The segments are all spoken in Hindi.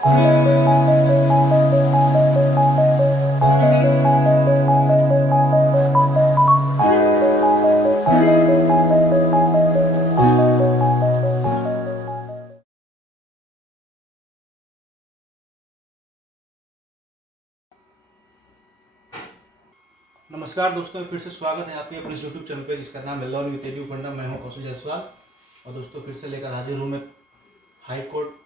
नमस्कार दोस्तों, फिर से स्वागत है आपके अपने यूट्यूब चैनल पे जिसका नाम है लर्न विद एडू फंडा। मैं हूं कौशल जायसवाल और दोस्तों फिर से लेकर हाजिर हूं मैं हाई कोर्ट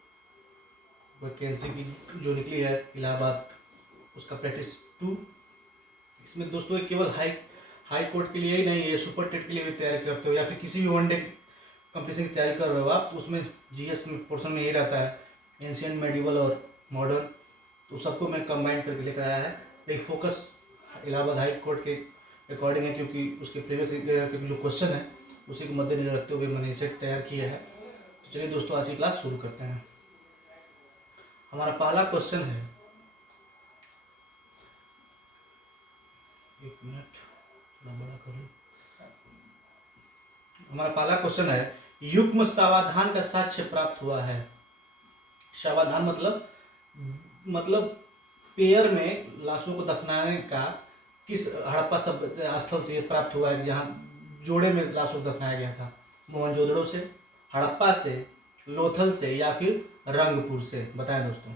वैकेंसी की जो निकली है इलाहाबाद, उसका प्रैक्टिस 2। इसमें दोस्तों केवल हाई कोर्ट के लिए ही नहीं, ये सुपर टेट के लिए भी तैयारी करते हो या फिर किसी भी वनडे कंपटीशन की तैयारी कर रहे हो आप, उसमें जीएस में पोर्शन में यही रहता है, एंशियंट, मेडिवल और मॉडर्न। तो सबको मैं कंबाइन करके लेकर आया है। लेकिन फोकस इलाहाबाद हाई कोर्ट के अकॉर्डिंग है, क्योंकि उसके प्रीवियस जो क्वेश्चन है उसी को मद्देनजर रखते हुए मैंने इसे तैयार किया है। तो चलिए दोस्तों आज की क्लास शुरू करते हैं। हमारा पहला क्वेश्चन है, एक मिनट थोड़ा बड़ा कर लूं। हमारा पहला क्वेश्चन है, युग्म सावधान का साक्ष्य प्राप्त हुआ है। सावधान मतलब पेयर में लाशों को दफनाने का किस हड़प्पा स्थल से प्राप्त हुआ है, जहाँ जोड़े में लाशों को दफनाया गया था? मोहनजोदड़ो से, हड़प्पा से, लोथल से या फिर रंगपुर से? बताएं दोस्तों।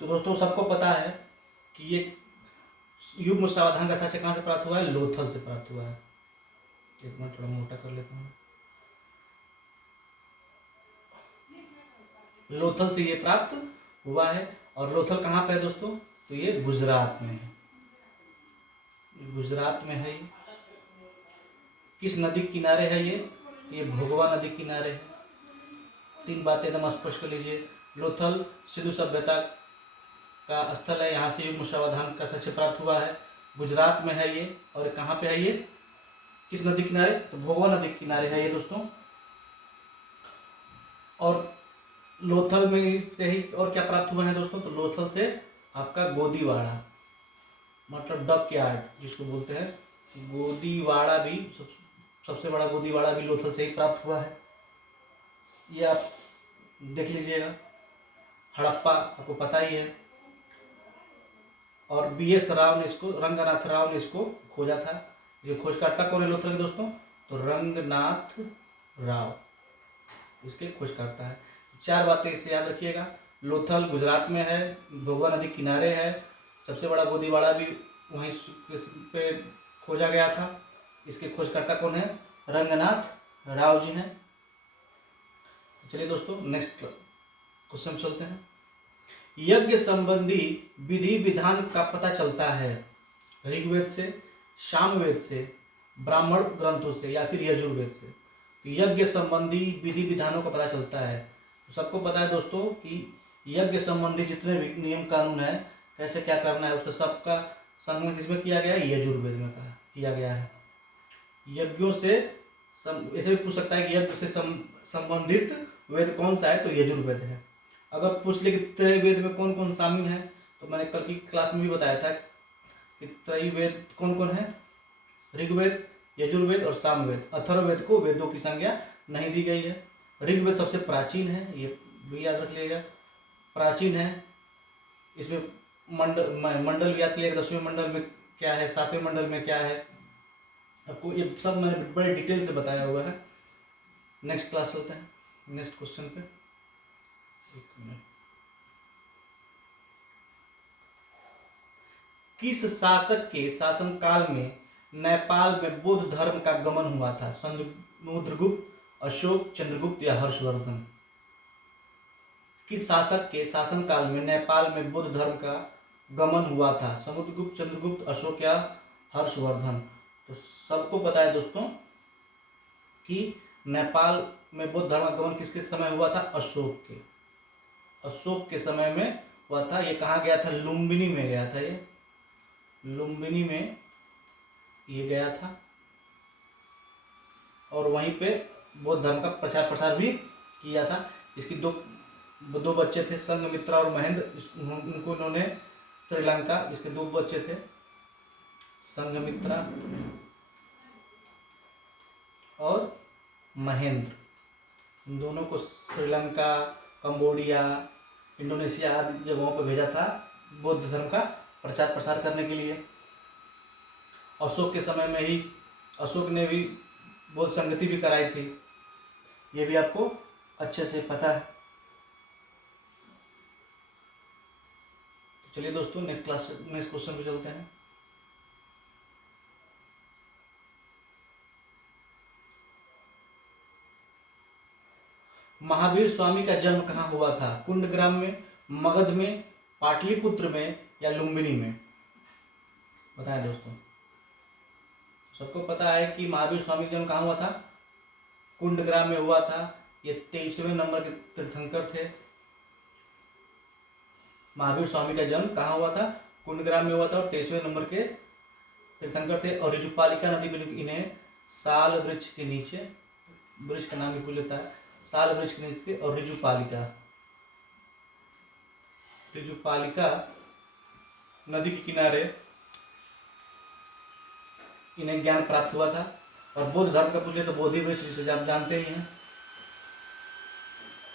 तो दोस्तों सबको पता है कि ये युग्म सावधान का साक्ष्य कहाँ से प्राप्त हुआ है? लोथल से प्राप्त हुआ है। एक मिनट थोड़ा मोटा कर लेता हूँ। लोथल से ये प्राप्त हुआ है। और लोथल कहाँ पे है दोस्तों? तो ये गुजरात में है। गुजरात में है ये। किस नदी के किनारे है ये भोगवा नदी किनारे है। तीन बातें एकदम स्पष्ट कर लीजिए। लोथल सिंधु सभ्यता का स्थल है, यहाँ से युग्म सावधान का साक्ष्य प्राप्त हुआ है। गुजरात में है ये। और कहाँ पे है ये? किस नदी किनारे? तो भोगवा नदी के किनारे है ये दोस्तों। और लोथल में से ही और क्या प्राप्त हुआ है दोस्तों? तो लोथल से आपका गोदीवाड़ा, मतलब डक यार्ड जिसको बोलते हैं, गोदीवाड़ा भी सबसे बड़ा गोदीवाड़ा भी लोथल से ही प्राप्त हुआ है। ये आप देख लीजिएगा। हड़प्पा आपको पता ही है। और बीएस राव ने इसको, रंगनाथ राव ने इसको खोजा था। ये खोजकर्ता कौन है लोथल के दोस्तों? तो रंगनाथ राव इसके खोजकर्ता है। चार बातें इससे याद रखिएगा। लोथल गुजरात में है, भोगवा नदी किनारे है, सबसे बड़ा गोदीवाड़ा भी वहीं पे खोजा गया था। इसके खोजकर्ता कौन है? रंगनाथ राव जी हैं। तो चलिए दोस्तों नेक्स्ट क्वेश्चन चलते हैं। यज्ञ संबंधी विधि विधान का पता चलता है ऋग्वेद से, सामवेद से, ब्राह्मण ग्रंथों से या फिर यजुर्वेद से? तो यज्ञ संबंधी विधि विधानों का पता चलता है। तो सबको पता है दोस्तों कि यज्ञ संबंधी जितने भी नियम कानून है, कैसे क्या करना है, उसका सबका संगम किसमें किया गया है? यजुर्वेद में किया गया है। यज्ञों से ऐसे भी पूछ सकता है कि यज्ञ से संबंधित वेद कौन सा है? तो यजुर्वेद है। अगर पूछ ले कि त्रैवेद में कौन कौन शामिल है, तो मैंने कल की क्लास में भी बताया था कि त्रैवेद कौन कौन है? ऋग्वेद, यजुर्वेद और सामवेद। अथर्ववेद को वेदों की संज्ञा नहीं दी गई है। ऋग्वेद सबसे प्राचीन है, ये भी याद रख लीजिएगा, प्राचीन है। इसमें मंडल भी याद कीजिएगा, 10वें मंडल में क्या है, 7वें मंडल में क्या है, आपको ये सब मैंने बड़े डिटेल से बताया हुआ है। नेक्स्ट क्लास चलते हैं, नेक्स्ट क्वेश्चन पे। एक मिनट। किस शासक के शासनकाल में नेपाल में बौद्ध धर्म का गमन हुआ था? समुद्रगुप्त, अशोक, चंद्रगुप्त या हर्षवर्धन? किस शासक के शासनकाल में नेपाल में बौद्ध धर्म का गमन हुआ था? समुद्रगुप्त, चंद्रगुप्त, अशोक या हर्षवर्धन? तो सबको पता है दोस्तों कि नेपाल में बौद्ध धर्म का गमन किसके समय हुआ था? अशोक के। अशोक के समय में हुआ था। ये कहाँ गया था? लुम्बिनी में गया था। ये लुम्बिनी में ये गया था और वहीं पे बौद्ध धर्म का प्रचार प्रसार भी किया था। इसकी दो बच्चे थे, संघमित्रा और महेंद्र। उनको इन्होंने श्रीलंका, इसके दो बच्चे थे, संघमित्रा और महेंद्र। इन दोनों को श्रीलंका, कंबोडिया, इंडोनेशिया आदि जगहों पर भेजा था बौद्ध धर्म का प्रचार प्रसार करने के लिए। अशोक के समय में ही अशोक ने भी बौद्ध संगति भी कराई थी, ये भी आपको अच्छे से पता है। तो चलिए दोस्तों नेक्स्ट क्वेश्चन पे चलते हैं। महावीर स्वामी का जन्म कहाँ हुआ था? कुंडग्राम में, मगध में, पाटलिपुत्र में या लुम्बिनी में? बताएं दोस्तों। सबको पता है कि महावीर स्वामी का जन्म कहाँ हुआ था? कुंडग्राम में हुआ था। ये 23वें नंबर के तीर्थंकर थे। महावीर स्वामी का जन्म कहाँ हुआ था? कुंडग्राम में हुआ था और 23वें नंबर के तीर्थंकर थे। और ऋजुपालिका नदी में इन्हें साल वृक्ष के नीचे, वृक्ष का नाम भी भूल लेता है, साल वृक्ष के नीचे और ऋजुपालिका नदी के किनारे इन्हें ज्ञान प्राप्त हुआ था। और बौद्ध धर्म का पूछे तो बोधि वृक्ष, जिसे आप जानते ही हैं,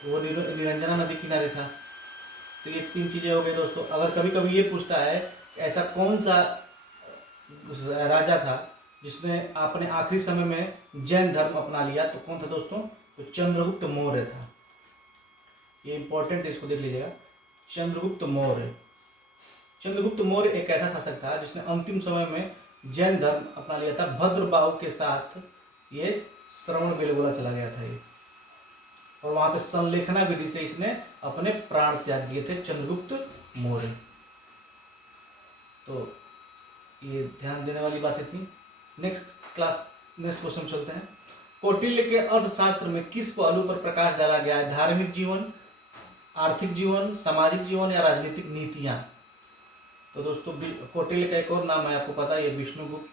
वो निरंजना नदी किनारे था। तो ये 3 चीजें हो गई दोस्तों। अगर कभी कभी ये पूछता है ऐसा कौन सा राजा था जिसने अपने आखिरी समय में जैन धर्म अपना लिया, तो कौन था दोस्तों? तो चंद्रगुप्त मौर्य था। ये इंपॉर्टेंट है, इसको देख लीजिएगा। चंद्रगुप्त मौर्य एक ऐसा शासक था जिसने अंतिम समय में जैन धर्म अपना लिया था। भद्रबाहु के साथ ये श्रवण बेलगोला चला गया था ये, और वहां पे संलेखना विधि से इसने अपने प्राण त्याग दिए थे, चंद्रगुप्त मौर्य। तो ये ध्यान देने वाली बातें थी। नेक्स्ट क्वेश्चन चलते हैं। कौटिल्य के अर्थशास्त्र में किस पहलू पर प्रकाश डाला गया है? धार्मिक जीवन, आर्थिक जीवन, सामाजिक जीवन या राजनीतिक नीतियां? तो दोस्तों कौटिल्य का एक और नाम है, आपको पता है, ये विष्णुगुप्त।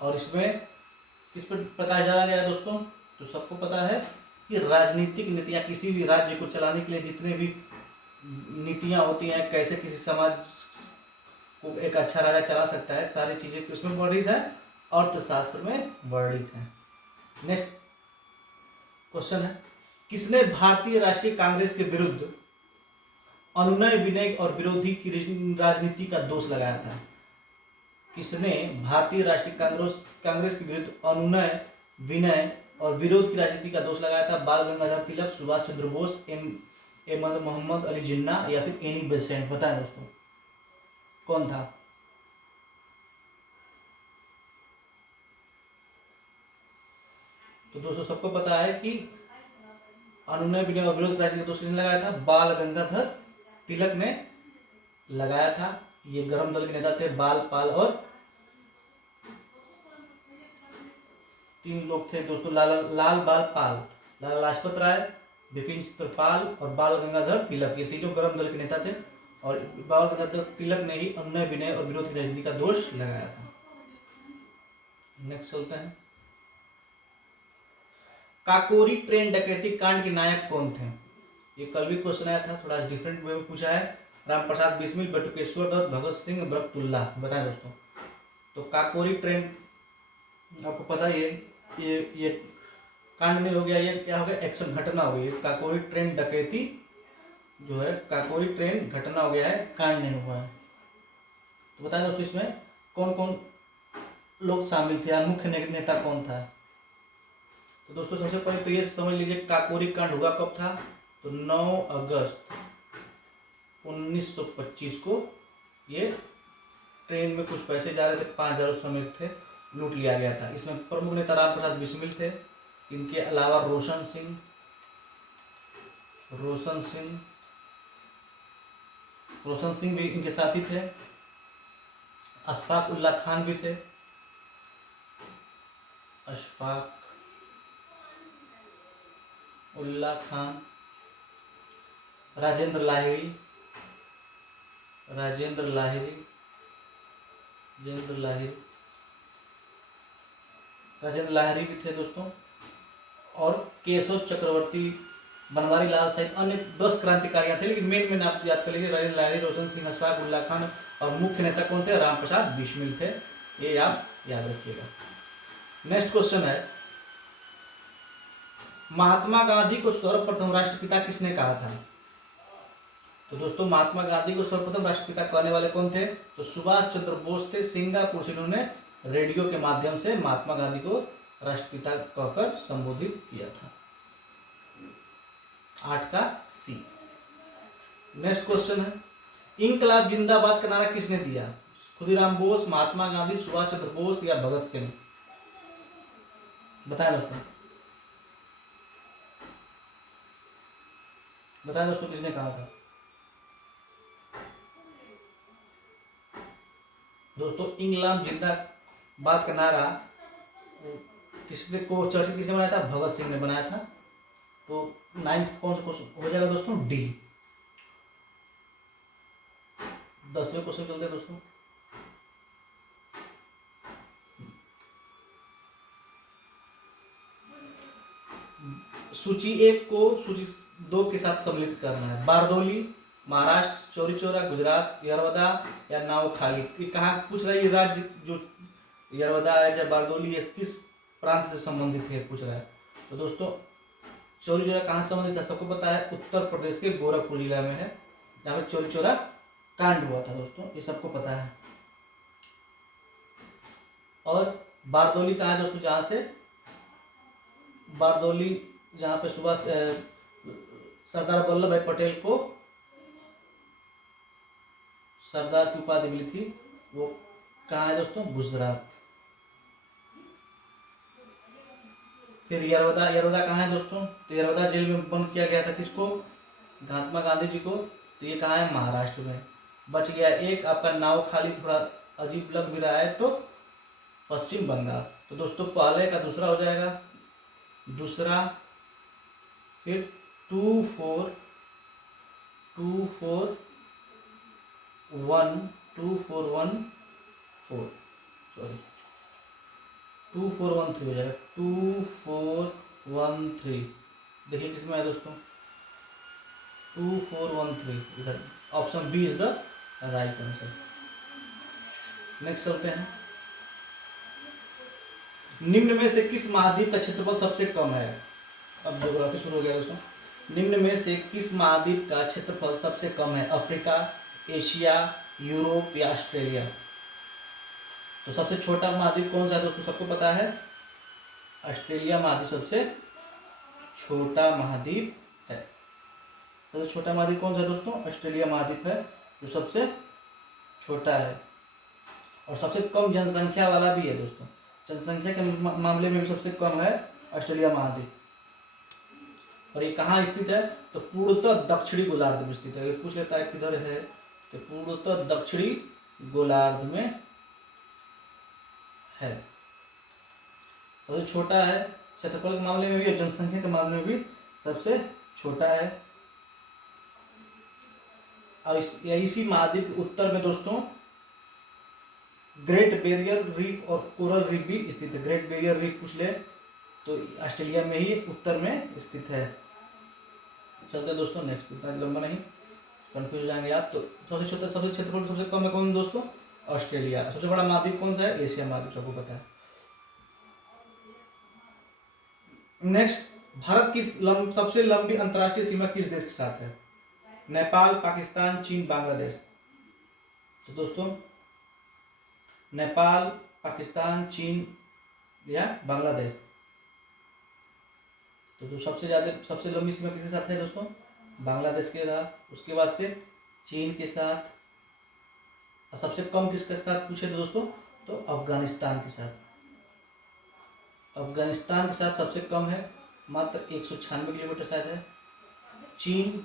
और इसमें किस पर प्रकाश डाला गया है दोस्तों? तो सबको पता है कि राजनीतिक नीतियां, किसी भी राज्य को चलाने के लिए जितने भी नीतियां होती हैं, कैसे किसी समाज को एक अच्छा राजा चला सकता है, सारी चीजें किसमें वर्णित है? अर्थशास्त्र में वर्णित है। नेक्स्ट क्वेश्चन है, किसने भारतीय राष्ट्रीय कांग्रेस के विरुद्ध अनुनय, विनय और विरोधी की राजनीति का दोष लगाया था? किसने भारतीय राष्ट्रीय कांग्रेस के विरुद्ध अनुनय, विनय और विरोध की राजनीति का दोष लगाया था? बाल गंगाधर तिलक, सुभाष चंद्र बोस, मोहम्मद अली जिन्ना या फिर एनी बेसेंट? बताएं दोस्तों कौन था? तो दोस्तों सबको पता है कि अनुनय, विनय और विरोध की राजनीति का दोष किसने लगाया था? बाल गंगाधर तिलक ने लगाया था। ये गरम दल के नेता थे, बाल, पाल और 3 लोग थे दोस्तों, लाल बाल पाल, लाला लाजपत राय, बिपिन चंद्र पाल और बाल गंगाधर तिलक। ये तीनों गरम दल के नेता थे और बाल गंगाधर तिलक ने ही अनुनय, विनय और विरोध की राजनीति का दोष लगाया था। नेक्स्ट चलते हैं। काकोरी ट्रेन डकैती कांड के नायक कौन थे? ये कल भी क्वेश्चन आया था, थोड़ा डिफरेंट वे में पूछा है। राम प्रसाद बिस्मिल, बटुकेश्वर दत्त, भगत सिंह, बरकतुल्ला? बताएं दोस्तों। तो काकोरी ट्रेन आपको पता ही है, ये कांड नहीं हो गया, ये क्या हो गया? एक्शन, घटना हो गई। काकोरी ट्रेन डकैती जो है, काकोरी ट्रेन घटना हो गया है, कांड नहीं हुआ है। तो बताएं दोस्तों इसमें कौन कौन लोग शामिल थे या मुख्य नेता कौन था? तो दोस्तों सबसे पहले तो ये समझ लीजिए काकोरी कांड हुआ कब था? तो 9 अगस्त 1925 को ये ट्रेन में कुछ पैसे जा रहे थे, 5000 श्रमिक थे, लूट लिया गया था। इसमें प्रमुख नेता राम प्रसाद बिस्मिल थे। इनके अलावा रोशन सिंह भी इनके साथी थे। अशफाक उल्ला खान भी थे। अशफाक उल्ला खान, राजेंद्र लाहिड़ी भी थे दोस्तों। और केशव चक्रवर्ती, बनवारी लाल सहित अन्य 10 क्रांतिकारियां थे, लेकिन मेन आप याद कर लीजिए राजेंद्र लाहिड़ी, रोशन सिंह, अशफाक उल्ला खान और मुख्य नेता कौन थे? रामप्रसाद बिस्मिल थे। ये आप याद रखिएगा। नेक्स्ट क्वेश्चन है, महात्मा गांधी को सर्वप्रथम राष्ट्रपिता किसने कहा था? तो दोस्तों महात्मा गांधी को सर्वप्रथम राष्ट्रपिता कहने वाले कौन थे? तो सुभाष चंद्र बोस थे। सिंगापुर से इन्होंने रेडियो के माध्यम से महात्मा गांधी को राष्ट्रपिता कहकर संबोधित किया था। 8 का सी। नेक्स्ट क्वेश्चन है, इंकलाब जिंदाबाद का नारा किसने दिया? खुदीराम बोस, महात्मा गांधी, सुभाष चंद्र बोस या भगत सिंह? बताएं दोस्तों, बताएं दोस्तों किसने कहा था? दोस्तों इंकलाब जिंदाबाद का नारा किसने को चर्चित किसने बनाया था? भगत सिंह ने बनाया था। तो 9th कौन सा क्वेश्चन हो जाएगा दोस्तों? डी। 10वें क्वेश्चन चलते हैं दोस्तों। सूची 1 को सूची 2 के साथ सम्मिलित करना है। बारदोली, महाराष्ट्र, चौरी चौरा, गुजरात, यरवदा या नावखाली? कहाँ पूछ रहा है? ये राज्य जो यरवदा है या बारदोली है किस प्रांत से संबंधित है पूछ रहा है। तो दोस्तों चौरी चौरा कहाँ से संबंधित है? सबको पता है, उत्तर प्रदेश के गोरखपुर जिला में है, जहाँ पे चौरी चौरा कांड हुआ था दोस्तों, ये सबको पता है। और बारदोली कहाँ है दोस्तों? जहाँ से बारदोली, जहाँ पे सुभाष सरदार वल्लभ भाई पटेल को सरदार की उपाधि मिली थी, वो कहाँ है दोस्तों? गुजरात। फिर यरवदा, यरवदा कहाँ है दोस्तों? तो यरवदा जेल में बंद किया गया था किसको? महात्मा गांधी जी को। तो ये कहाँ है? महाराष्ट्र में। बच गया एक आपका नावखाली, थोड़ा अजीब लग भी रहा है, तो पश्चिम बंगाल। तो दोस्तों पहले का दूसरा हो जाएगा, दूसरा, फिर 2 4 2 4 1 2 4 1 4 सॉरी 2 4 1 3 हो जाएगा। 2 4 1 3 देखिए किसमें है दोस्तों? 2 4 1 3 इधर option B is the right answer. Next चलते हैं, निम्न में से किस महाद्वीप का क्षेत्रफल सबसे कम है? अब ज्योग्राफी शुरू हो गया दोस्तों। निम्न में से किस महाद्वीप का क्षेत्रफल सबसे कम है? अफ्रीका, एशिया, यूरोप या ऑस्ट्रेलिया? तो सबसे छोटा महाद्वीप कौन सा है दोस्तों? सबको पता है, ऑस्ट्रेलिया महाद्वीप सबसे छोटा महाद्वीप है। सबसे छोटा महाद्वीप कौन सा है दोस्तों? ऑस्ट्रेलिया महाद्वीप है, जो सबसे छोटा है और सबसे कम जनसंख्या वाला भी है दोस्तों। जनसंख्या के मामले में भी सबसे कम है ऑस्ट्रेलिया महाद्वीप। और ये कहाँ स्थित है? तो पूर्णतः दक्षिणी गोलार्ध में स्थित है। ये पूछ लेता है किधर है, तो पूर्णतः दक्षिणी गोलार्ध में है। सबसे छोटा है, क्षेत्रफल के मामले में भी और जनसंख्या के मामले में भी सबसे छोटा है। और इसी महाद्वीप के उत्तर में दोस्तों ग्रेट बैरियर रीफ और कोरल रीफ भी स्थित है। ग्रेट बैरियर रीफ पूछ ले तो ऑस्ट्रेलिया में ही उत्तर में स्थित है। चलते दोस्तों नेक्स्ट, इतना लंबा नहीं, कंफ्यूज हो जाएंगे आप। तो सबसे छोटा, सबसे क्षेत्रफल सबसे कम है कौन दोस्तों? ऑस्ट्रेलिया। सबसे बड़ा महाद्वीप कौन सा है? एशिया महाद्वीप, सबको पता है। नेक्स्ट, भारत की सबसे लंबी अंतर्राष्ट्रीय सीमा किस देश के साथ है? नेपाल, पाकिस्तान, चीन, बांग्लादेश? तो दोस्तों नेपाल, पाकिस्तान, चीन या बांग्लादेश? तो सबसे लंबी सीमा किसके साथ है दोस्तों? बांग्लादेश के साथ। उसके बाद से चीन के साथ, और सबसे कम किसके साथ पूछे तो दोस्तों? तो अफगानिस्तान के साथ। अफगानिस्तान के साथ सबसे कम है, मात्र 196 किलोमीटर शायद है। चीन,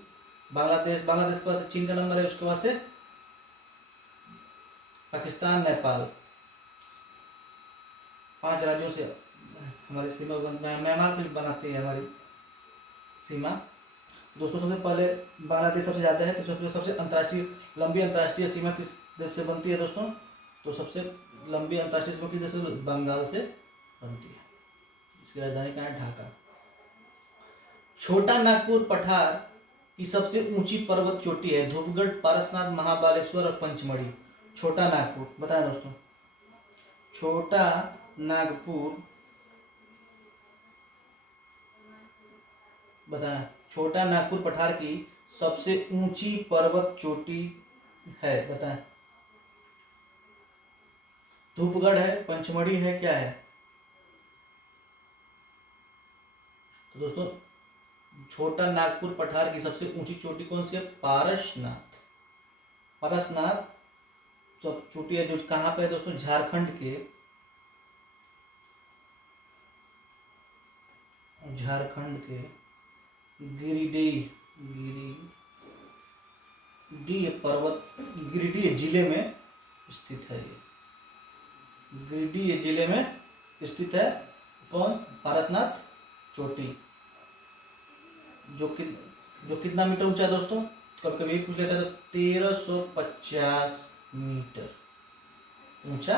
बांग्लादेश के बाद से चीन का नंबर है, उसके बाद से पाकिस्तान, नेपाल, 5 राज्यों से हमारी सीमा म्यांमार से भी बनाती है हमारी सीमा दोस्तों। सबसे पहले बांग्लादेश सबसे ज़्यादा है, तो सबसे लंबी अंतर्राष्ट्रीय सीमा किस देश से बनती है दोस्तों? तो सबसे लंबी अंतर्राष्ट्रीय सीमा किस देश से? बंगाल से बनती है। इसकी राजधानी कहाँ है? ढाका। छोटा नागपुर पठार की सबसे ऊंची पर्वत चोटी है? धूपगढ़, पारसनाथ, महाबालेश्वर और पंचमढ़ी? छोटा नागपुर, बताएं दोस्तों। छोटा नागपुर, बताएं। छोटा नागपुर पठार की सबसे ऊंची पर्वत चोटी है, बताएं। धूपगढ़ है, पंचमढ़ी है, क्या है? तो दोस्तों छोटा नागपुर पठार की सबसे ऊंची चोटी कौन सी है? पारसनाथ। पारसनाथ सब चोटी है जो कहाँ पे है दोस्तों? झारखंड के, झारखंड के गिरिडीह, गिरिडीह पर्वत, गिरिडीह जिले में स्थित है। ये गिरिडीह जिले में स्थित है। कौन? पारसनाथ चोटी, जो कि जो कितना मीटर ऊंचा है दोस्तों? कभी कभी पूछ लेता है तो 1350 मीटर ऊंचा।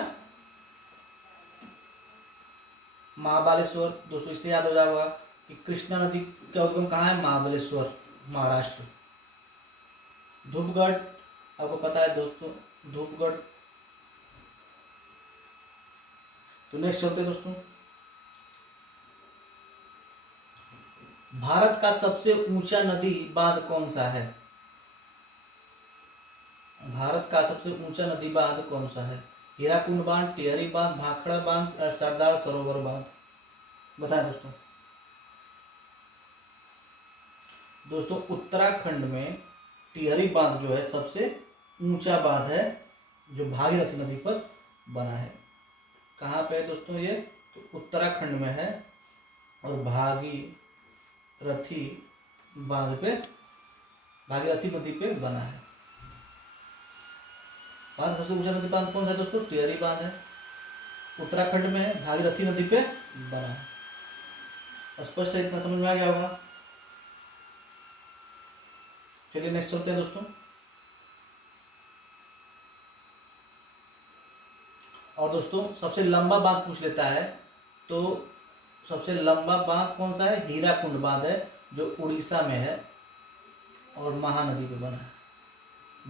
महाबलेश्वर दोस्तों, इससे याद हो जाएगा कि कृष्णा नदी का उद्गम कहाँ है? महाबलेश्वर, महाराष्ट्र। धूपगढ़ आपको पता है दोस्तों, धूपगढ़। तो नेक्स्ट चलते हैं दोस्तों। भारत का सबसे ऊंचा नदी बांध कौन सा है? भारत का सबसे ऊंचा नदी बांध कौन सा है? हीराकुंड बांध, टिहरी बांध, भाखड़ा बांध और सरदार सरोवर बांध, बताएं दोस्तों। दोस्तों उत्तराखंड में टिहरी बांध जो है सबसे ऊंचा बांध है, जो भागीरथी नदी पर बना है। कहाँ पे है दोस्तों ये? तो उत्तराखंड में है और भागीरथी बांध पे, भागीरथी नदी पे बना है। बांध सबसे ऊंचा नदी बांध कौन सा है दोस्तों? टिहरी बांध है, उत्तराखंड में है, भागीरथी नदी पे बना है। स्पष्ट है? इतना समझ में आ गया होगा। चलिए नेक्स्ट चलते हैं दोस्तों। और दोस्तों सबसे लंबा बांध पूछ लेता है, तो सबसे लंबा बांध कौन सा है? हीराकुंड बांध है, जो उड़ीसा में है और महानदी पे बना है।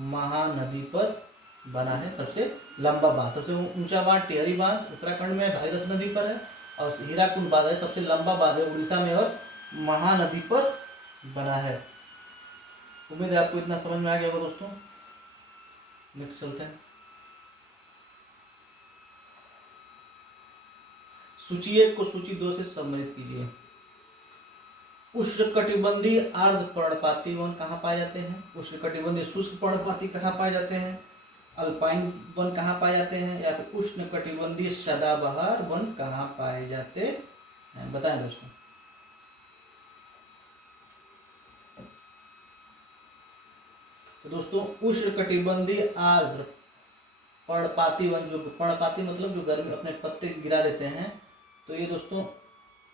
महानदी पर बना है सबसे लंबा बांध। सबसे ऊंचा बांध टिहरी बांध उत्तराखंड में भागीरथी नदी पर है, और हीराकुंड बांध है सबसे लंबा बांध है, उड़ीसा में और महानदी पर बना है। उम्मीद है आपको इतना समझ में आ गया होगा दोस्तों। नेक्स्ट चलते हैं। सूची 1 को सूची 2 से सम्मिलित कीजिए। उष्णकटिबंधीय अर्ध पर्णपाती वन कहाँ पाए जाते हैं? उष्णकटिबंधीय शुष्क पर्णपाती कहाँ पाए जाते हैं? अल्पाइन वन कहाँ पाए जाते हैं? या फिर उष्णकटिबंधीय सदाबहार वन कहाँ पाए जाते हैं? बताएं दोस्तों। तो दोस्तों उष्णकटिबंधीय आर्द्र पर्णपाती वन, जो पर्णपाती मतलब जो गर्मी अपने पत्ते गिरा देते हैं, तो ये दोस्तों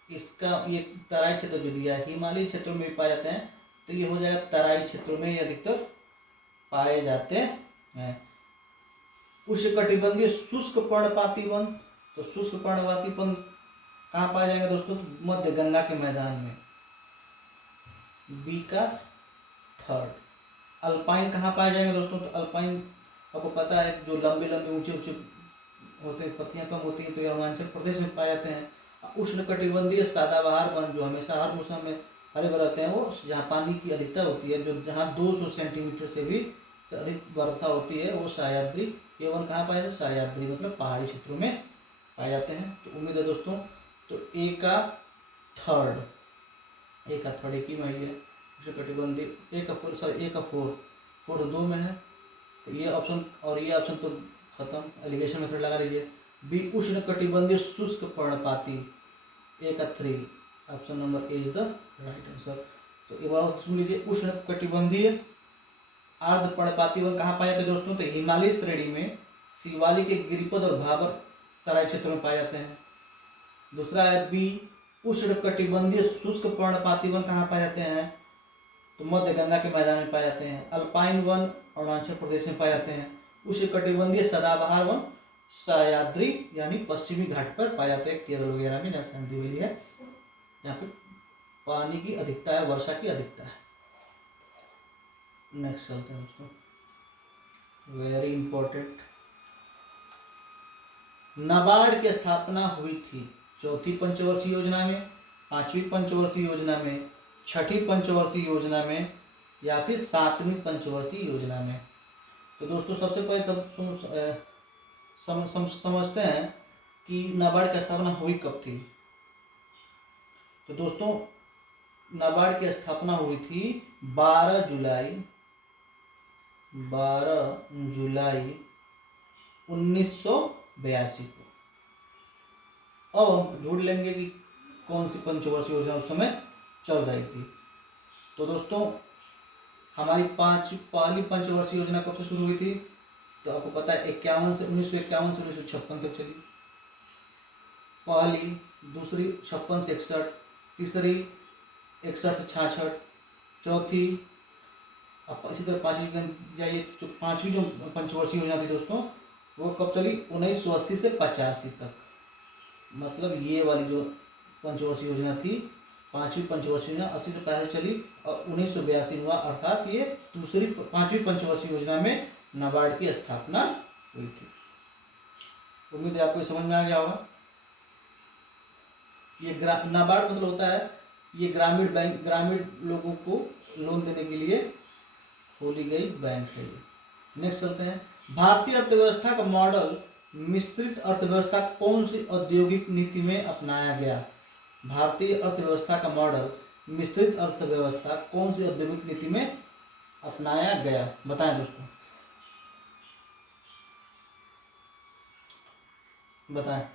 इसका ये तराई क्षेत्र जो दिया है, हिमालयी क्षेत्रों में भी पाए जाते हैं, तो ये हो जाएगा तराई क्षेत्रों में अधिकतर पाए जाते हैं। उष्णकटिबंधीय शुष्क पर्णपाती वन, तो शुष्क पर्णपाती वन कहाँ पाए जाएंगे दोस्तों? तो मध्य गंगा के मैदान में, बी का थर्ड। अल्पाइन कहाँ पाए जाएंगे दोस्तों? तो अल्पाइन आपको पता है जो लंबे लंबे ऊंचे ऊंचे होते हैं, पत्तियां कम होती हैं, तो ये अरुणाचल प्रदेश में पाए जाते हैं। उष्णकटिबंधीय सदाबहार वन जो हमेशा हर मौसम में हरे भरे रहते हैं, वो जहाँ पानी की अधिकता होती है, जो जहाँ 200 सेंटीमीटर से भी अधिक वर्षा होती है, वो सह्याद्री, ये वन कहाँ पाए जाते हैं? सह्याद्री मतलब पहाड़ी क्षेत्रों में पाए जाते हैं। तो उम्मीद है दोस्तों, तो ए का थर्ड, एक ही में है उष्णकटिबंधीय, एक का फोर्थ 2 में है, तो ये ऑप्शन और ये ऑप्शन तो खत्म, एलिगेशन मेथड लगा लीजिए। बी उष्णकटिबंधीय शुष्क पर्णपाती, ए का 3, option number A is the right answer. तो एक बार सुन लीजिए, उष्णकटिबंधीय अर्ध पर्णपाती वन कहाँ पाए जाते हैं दोस्तों? तो हिमालय श्रेणी में शिवालिक के गिरिपद और भाबर तराई क्षेत्रों में पाए जाते हैं। दूसरा है बी उष्णकटिबंधीय शुष्क पर्णपाती वन कहाँ पाए जाते हैं? तो मध्य गंगा के मैदान में पाए जाते हैं। अल्पाइन वन अरुणाचल प्रदेश में पाए जाते हैं। उष्णकटिबंधीय सदाबहार वन सह्याद्री यानी पश्चिमी घाट पर पाए जाते हैं, केरल वगैरह में, जहाँ शांति वैली है, यहाँ पे पानी की अधिकता है, वर्षा की अधिकता है। नेक्स्ट चलते हैं दोस्तों, वेरी इंपॉर्टेंट नाबार्ड की स्थापना हुई थी? चौथी पंचवर्षीय योजना में, पांचवी पंचवर्षीय योजना में, छठी पंचवर्षीय योजना में, या फिर सातवीं पंचवर्षीय योजना में? तो दोस्तों सबसे पहले तब समझते हैं कि नाबार्ड की स्थापना हुई कब थी। तो दोस्तों नाबार्ड की स्थापना हुई थी 12 जुलाई 1982 को। अब हम ढूंढ लेंगे कि कौन सी पंचवर्षीय योजना उस समय चल रही थी। तो दोस्तों हमारी पहली पंचवर्षीय योजना कब से शुरू हुई थी? तो आपको पता है 1951 से 1956 तक चली। पहली, दूसरी 56 से 61, तीसरी 61 से 66, चौथी, अब इसी तरह पांचवी जाइए तो पांचवी जो पंचवर्षीय योजना थी दोस्तों वो कब चली? 1980 से 85 तक। मतलब ये वाली जो पंचवर्षीय योजना थी, पांचवी पंचवर्षीय योजना 80 से 85 चली और 1982 हुआ, अर्थात ये दूसरी पांचवी पंचवर्षीय योजना में नाबार्ड की स्थापना हुई थी। उम्मीद है आपको समझ में आ गया होगा। ये नाबार्ड मतलब होता है ये ग्रामीण बैंक, ग्रामीण लोगों को लोन देने के लिए खोली गई बैंक है ये। नेक्स्ट चलते हैं। भारतीय अर्थव्यवस्था का मॉडल मिश्रित अर्थव्यवस्था कौन सी औद्योगिक नीति में अपनाया गया? भारतीय अर्थव्यवस्था का मॉडल मिश्रित अर्थव्यवस्था कौन सी औद्योगिक नीति में अपनाया गया? बताएं दोस्तों, बताएं।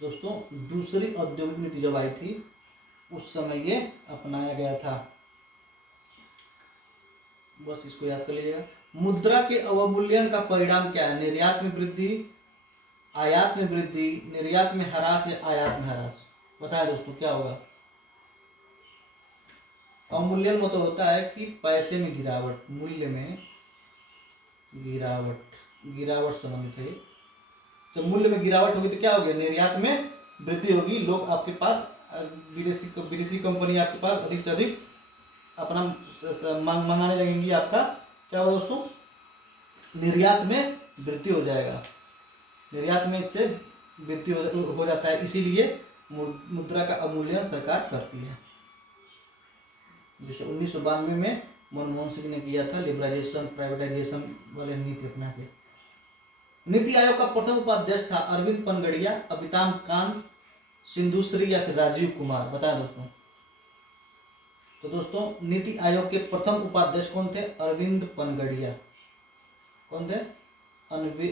दोस्तों दूसरी औद्योगिक नीति जब आई थी उस समय ये अपनाया गया था। बस इसको याद कर लीजिएगा। मुद्रा के अवमूल्यन का परिणाम क्या है? निर्यात में वृद्धि, आयात में वृद्धि, निर्यात में ह्रास या आयात में ह्रास? बताएं दोस्तों क्या होगा? अवमूल्यन मतलब होता है कि पैसे में गिरावट, मूल्य में गिरावट संबंधित है। तो मूल्य में गिरावट होगी तो क्या होगी? निर्यात में वृद्धि होगी। लोग आपके पास, विदेशी कंपनी आपके पास अधिक से अधिक अपना मंगाने लगेंगी। आपका क्या होगा दोस्तों? निर्यात में वृद्धि हो जाएगा। निर्यात में इससे वृद्धि हो जाता है, इसीलिए मुद्रा का अवमूल्यन सरकार करती है। जैसे 1992 में मनमोहन सिंह ने किया था, लिबरलाइजेशन प्राइवेटाइजेशन वाले नीति अपना के। नीति आयोग का प्रथम उपाध्यक्ष था अरविंद पनगड़िया, अमिताभ कांत, सिंधुश्री या फिर राजीव कुमार? बताएं दोस्तों। तो दोस्तों नीति आयोग के प्रथम उपाध्यक्ष कौन थे? अरविंद पनगड़िया। कौन थे?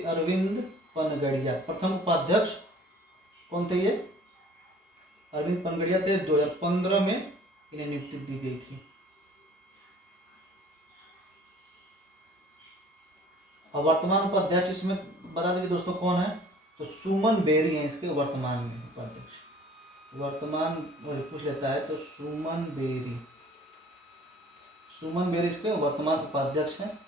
अरविंद पनगड़िया। प्रथम उपाध्यक्ष कौन थे ये? अरविंद पनगड़िया थे। 2015 में इन्हें नियुक्ति दी गई थी। और वर्तमान उपाध्यक्ष इसमें बता देंगे दोस्तों कौन है? तो सुमन बेरी है इसके वर्तमान में उपाध्यक्ष। वर्तमान पूछ लेता है तो सुमन बेरी इसके वर्तमान उपाध्यक्ष हैं।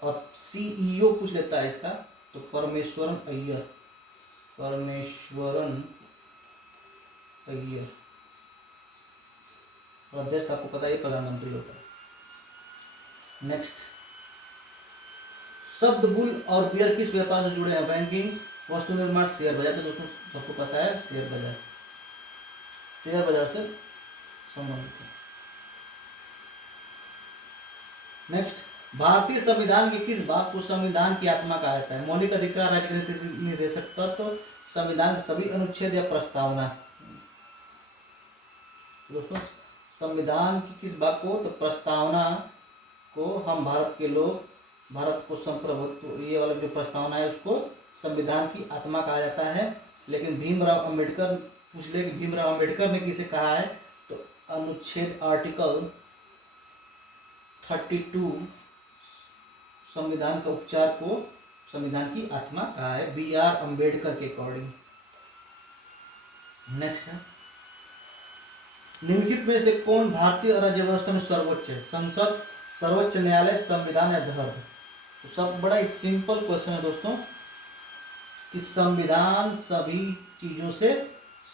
और सीईओ पूछ लेता है इसका तो परमेश्वरन अय्यर। अध्यक्ष आपको पता है प्रधानमंत्री होता है। नेक्स्ट, शब्द बुल और बियर किस व्यापार से जुड़े हैं? बैंकिंग, वस्तु निर्माण, शेयर बाजार। तो दोस्तों सबको पता है शेयर बाजार से संबंधित है। नेक्स्ट, भारतीय संविधान के किस भाग को संविधान की आत्मा कहा जाता है? मौलिक अधिकार, राजनीतिक निर्देशक तत्व, संविधान के सभी अनुच्छेद या प्रस्तावना? दोस्तों संविधान की किस भाग को? तो प्रस्तावना को हम भारत के लोग, भारत को संप्रभुत्व, ये वाला जो प्रस्तावना है उसको संविधान की आत्मा कहा जाता है। लेकिन भीमराव अंबेडकर, पूछ ले कि भीमराव अंबेडकर ने किसे कहा है? तो अनुच्छेद आर्टिकल 32 संविधान का उपचार को संविधान की आत्मा कहा है, BR अंबेडकर के अकॉर्डिंग। नेक्स्ट है, निम्नलिखित में से कौन भारतीय राज्य व्यवस्था में सर्वोच्च है? संसद, सर्वोच्च न्यायालय, संविधान या धर्म? तो सब बड़ा ही सिंपल क्वेश्चन है दोस्तों कि संविधान सभी चीजों से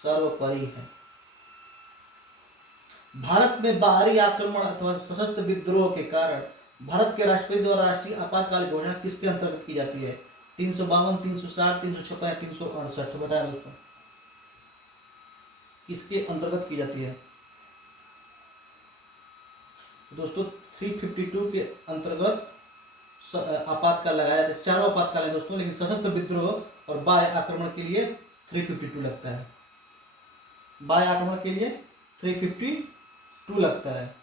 सर्वोपरि है। भारत में बाहरी आक्रमण अथवा सशस्त्र विद्रोह के कारण भारत के राष्ट्रपति द्वारा राष्ट्रीय आपातकाल घोषणा किसके अंतर्गत की जाती है? 352, 360, 356 या 368? बताया दोस्तों, किसके अंतर्गत की जाती है? दोस्तों 352 के अंतर्गत आपातकाल लगाया जाता है। चारों आपातकाल है दोस्तों, लेकिन सशस्त्र विद्रोह और बाह्य आक्रमण के लिए 352 लगता है। बाह्य आक्रमण के लिए 352 लगता है।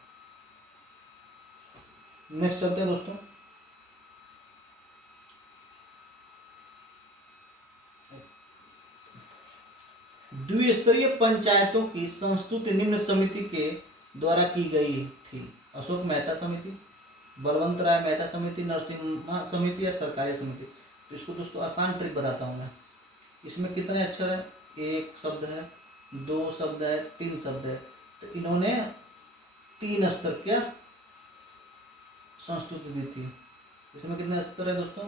नेक्स्ट चलते हैं दोस्तों। द्विस्तरीय पंचायतों की संस्तुति निम्न समिति के द्वारा की गई थी? अशोक मेहता समिति, बलवंत राय मेहता समिति, नरसिम्हा समिति या सरकारी समिति? तो इसको दोस्तों आसान ट्रिक बताता हूँ मैं। इसमें कितने अक्षर है? एक शब्द है, दो शब्द है, तीन शब्द है। तो इन्होंने 3 स्तर क्या संस्तुति दी थी। इसमें कितने स्तर है दोस्तों?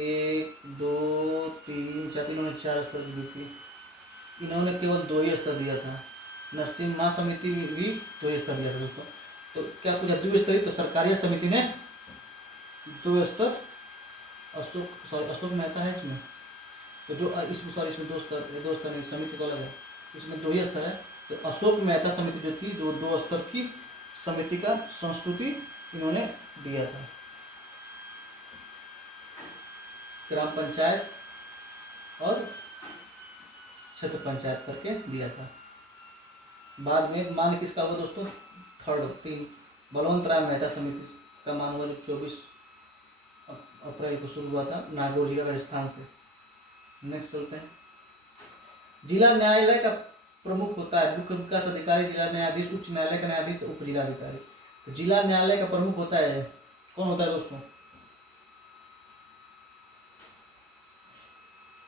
1, 2, 3, 4, इन्होंने 4 स्तर दी थी। इन्होंने केवल 2 ही स्तर दिया था। नरसिम्हा समिति भी 2 ही स्तर दिया था दोस्तों। तो क्या पूछा? द्विस्तरीय, तो सरकारी समिति ने 2 स्तर, अशोक मेहता है इसमें, तो जो इसमें सॉरी इसमें 2 स्तर नहीं, समिति को अलग है, इसमें 2 ही स्तर है। तो अशोक मेहता समिति जो थी, जो 2 स्तर की समिति का संस्तुति इन्होंने दिया था। ग्राम पंचायत और क्षेत्र पंचायत करके दिया था। बाद में मान किसका हुआ दोस्तों? 3 बलवंत राय मेहता समिति का मान हुआ 24 अप्रैल को शुरू हुआ था नागौर जिला राजस्थान से। नेक्स्ट चलते हैं। जिला न्यायालय का प्रमुख होता है मुख्य विकास अधिकारी, जिला न्यायाधीश, उच्च न्यायालय का न्यायाधीश, उप जिलाधिकारी। तो जिला न्यायालय का प्रमुख होता है, कौन होता है दोस्तों?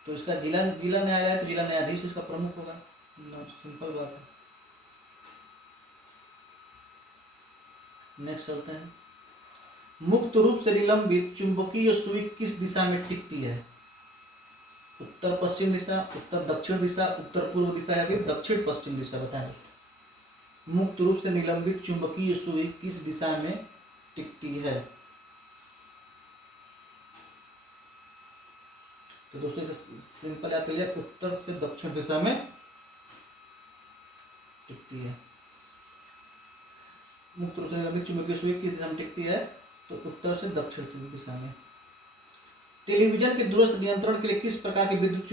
तो इसका जिला न्यायालय, तो जिला न्यायाधीश इसका प्रमुख होगा। सिंपल बात है। नेक्स्ट चलते हैं। मुक्त रूप से निलंबित चुंबकीय सुई किस दिशा में टिकती है? उत्तर पश्चिम दिशा, उत्तर दक्षिण दिशा, उत्तर पूर्व दिशा या फिर दक्षिण पश्चिम दिशा? बताएं। मुक्त रूप से निलंबित चुंबकीय सुई किस दिशा में टिकती है? तो दोस्तों सिंपल याद करिए, उत्तर से दक्षिण दिशा में टिकती है। मुक्त रूप से निलंबित चुंबकीय सुई किस दिशा में टिकती है? तो उत्तर से दक्षिण दिशा में। टेलीविजन के दूरस्थ नियंत्रण के लिए किस प्रकार के विद्युत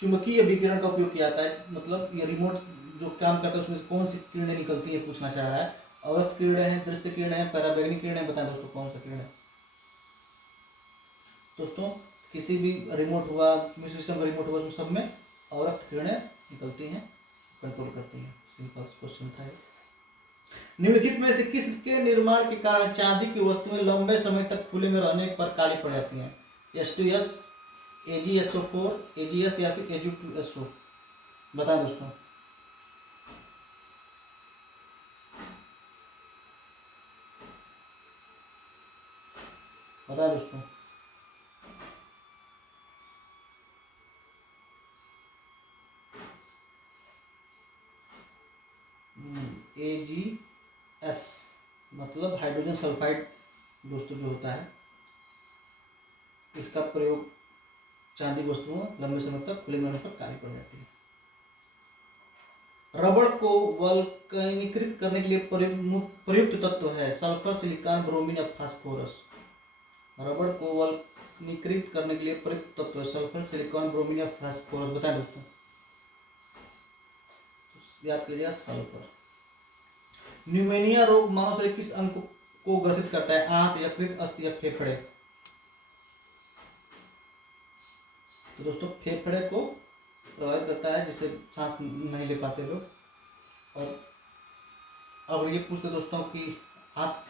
चुंबकीय विकिरण का उपयोग किया जाता है? मतलब ये रिमोट जो काम करता है उसमें से कौन सी किरणें निकलती है पूछना चाह रहा है। अवरक्त किरणें हैं, दृश्य किरणें हैं, पराबैंगनी किरणें? बताएं दोस्तों कौन सा किरण है? दोस्तों किसी भी रिमोट हुआ, म्यूजिक सिस्टम का रिमोट हुआ, उन सब में अवरक्त किरणें निकलती हैं, कंट्रोल करती हैं। सिंपल क्वेश्चन था। निम्नलिखित में से किसके निर्माण के कारण चांदी की वस्तुएं लंबे समय तक खुले में रहने पर काली पड़ जाती हैं? H2S, AgSO4, AgS या फिर Ag2SO? बताएं दोस्तों। बताएं दोस्तों। AgS मतलब हाइड्रोजन सल्फाइड दोस्तों जो होता है, इसका प्रयोग चांदी वस्तुओं लंबे समय तक खुले में रहने पर काली पड़ जाती है। रबड़ को वल्कनीकृत करने के लिए प्रयुक्त तत्व है सल्फर, सिलिकॉन, ब्रोमीन या फास्फोरस? रबड़ को वल्कनीकृत करने के लिए प्रयुक्त तत्व है सल्फर, सिलिकॉन, ब्रोमीन या फास्फोरस? बताएं दोस्तों। याद कीजिएगा सल्फर। न्यूमोनिया रोग मानव शरीर किस अंग को ग्रसित करता है? आंत, यकृत, अस्थि या फेफड़े? तो दोस्तों फेफड़े को प्रभावित करता है, जिससे सांस नहीं ले पाते लोग। और अब ये पूछते दोस्तों कि आंत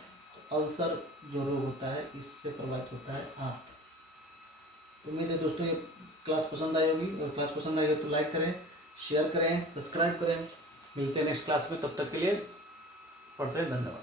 अल्सर जो रोग होता है इससे प्रभावित होता है आंत। उम्मीद है दोस्तों ये क्लास पसंद आई होगी, और क्लास पसंद आई हो तो लाइक करें, शेयर करें, सब्सक्राइब करें। मिलते हैं नेक्स्ट क्लास में, तब तक के लिए पढ़ते रहें। धन्यवाद।